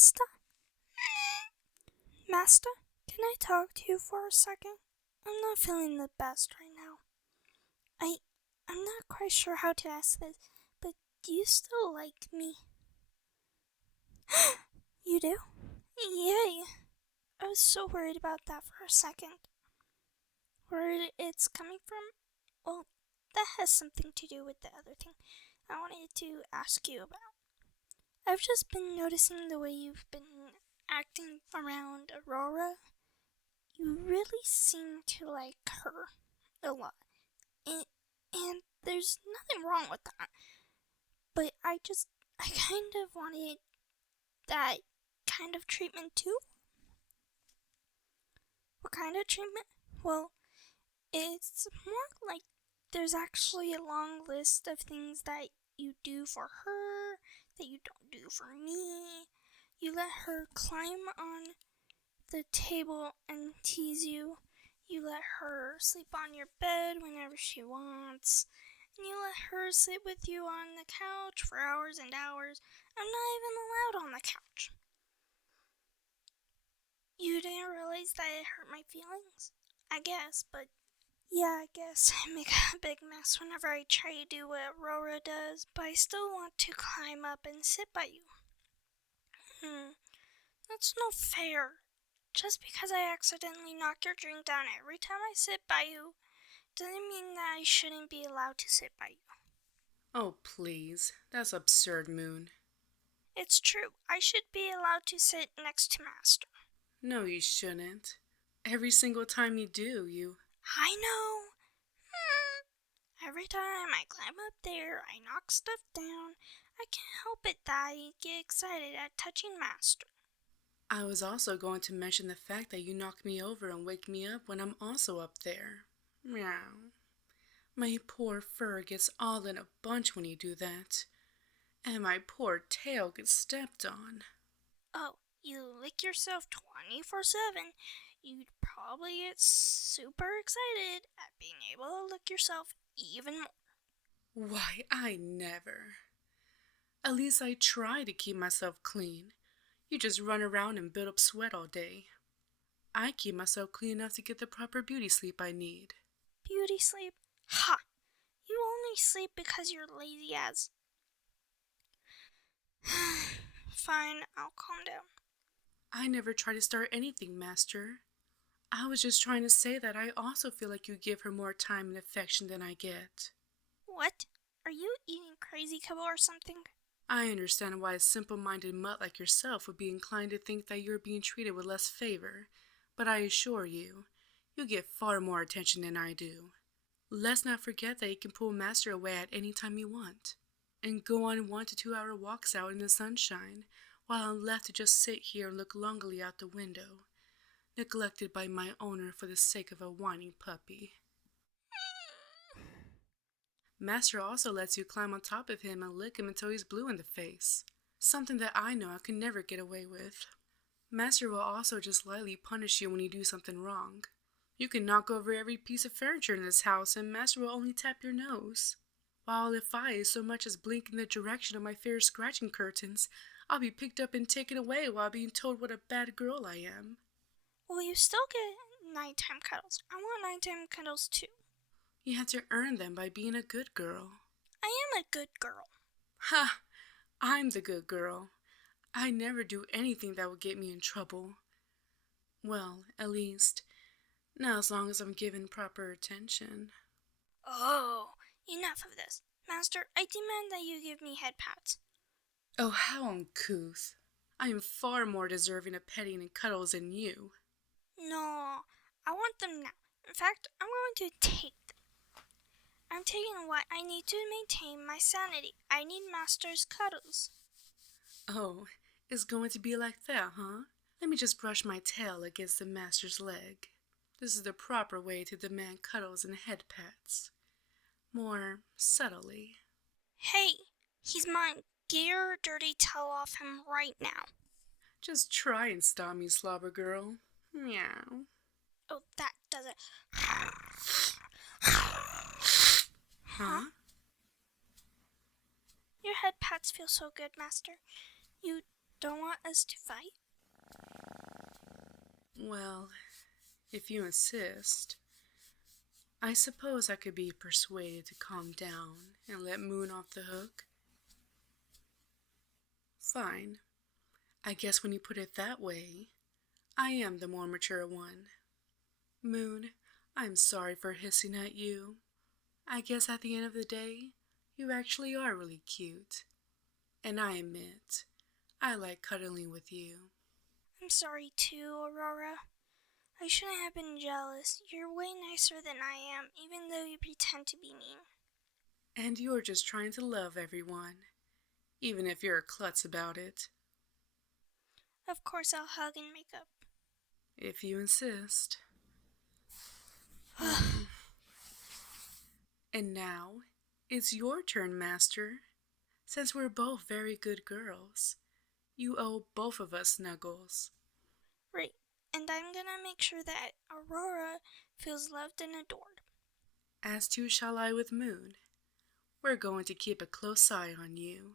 Master? Master, can I talk to you for a second? I'm not feeling the best right now. I'm not quite sure how to ask this, but do you still like me? You do? Yay! I was so worried about that for a second. Where it's coming from? Well, that has something to do with the other thing I wanted to ask you about. I've just been noticing the way you've been acting around Aurora. You really seem to like her a lot. And there's nothing wrong with that. But I kind of wanted that kind of treatment too. What kind of treatment? Well, it's more like there's actually a long list of things that you do for her that you don't do for me. You let her climb on the table and tease you. You let her sleep on your bed whenever she wants. And you let her sit with you on the couch for hours and hours. I'm not even allowed on the couch. You didn't realize that it hurt my feelings? I guess, but yeah, I guess I make a big mess whenever I try to do what Aurora does, but I still want to climb up and sit by you. That's not fair. Just because I accidentally knock your drink down every time I sit by you, doesn't mean that I shouldn't be allowed to sit by you. Oh, please. That's absurd, Moon. It's true. I should be allowed to sit next to Master. No, you shouldn't. Every single time you do, I know. Every time I climb up there, I knock stuff down. I can't help it that I get excited at touching Master. I was also going to mention the fact that you knock me over and wake me up when I'm also up there. Meow. My poor fur gets all in a bunch when you do that. And my poor tail gets stepped on. Oh, you lick yourself 24/7. You'd probably get super excited at being able to lick yourself even more. Why, I never. At least I try to keep myself clean. You just run around and build up sweat all day. I keep myself clean enough to get the proper beauty sleep I need. Beauty sleep? Ha! You only sleep because you're lazy as. Fine, I'll calm down. I never try to start anything, Master. I was just trying to say that I also feel like you give her more time and affection than I get. What? Are you eating crazy kibble or something? I understand why a simple-minded mutt like yourself would be inclined to think that you're being treated with less favor, but I assure you, you get far more attention than I do. Let's not forget that you can pull Master away at any time you want, and go on 1 to 2 hour walks out in the sunshine, while I'm left to just sit here and look longingly out the window, neglected by my owner for the sake of a whining puppy. Master also lets you climb on top of him and lick him until he's blue in the face, something that I know I could never get away with. Master will also just lightly punish you when you do something wrong. You can knock over every piece of furniture in this house and Master will only tap your nose. While if I so much as blink in the direction of my fair scratching curtains, I'll be picked up and taken away while being told what a bad girl I am. Well, you still get nighttime cuddles. I want nighttime cuddles too. You have to earn them by being a good girl. I am a good girl. Ha! I'm the good girl. I never do anything that would get me in trouble. Well, at least, not as long as I'm given proper attention. Oh, enough of this. Master, I demand that you give me head pats. Oh, how uncouth. I am far more deserving of petting and cuddles than you. No, I want them now. In fact, I'm going to take them. I'm taking what I need to maintain my sanity. I need Master's cuddles. Oh, it's going to be like that, huh? Let me just brush my tail against the Master's leg. This is the proper way to demand cuddles and head pats. More subtly. Hey, he's mine. Get your dirty tail off him right now. Just try and stop me, slobber girl. Meow. Oh, that does it. Huh? Your head pats feel so good, Master. You Don't want us to fight? Well, if you insist, I suppose I could be persuaded to calm down and let Moon off the hook. Fine. I guess when you put it that way, I am the more mature one. Moon, I'm sorry for hissing at you. I guess at the end of the day, you actually are really cute. And I admit, I like cuddling with you. I'm sorry too, Aurora. I shouldn't have been jealous. You're way nicer than I am, even though you pretend to be mean. And you're just trying to love everyone, even if you're a klutz about it. Of course I'll hug and make up. If you insist. And now, it's your turn, Master. Since we're both very good girls, you owe both of us snuggles. Right, and I'm gonna make sure that Aurora feels loved and adored. As too shall I with Moon. We're going to keep a close eye on you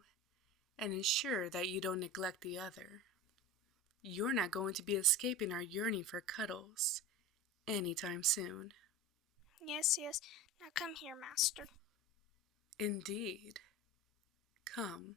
and ensure that you don't neglect the other. You're not going to be escaping our yearning for Cuddles anytime soon. Yes, yes. Now come here, Master. Indeed. Come.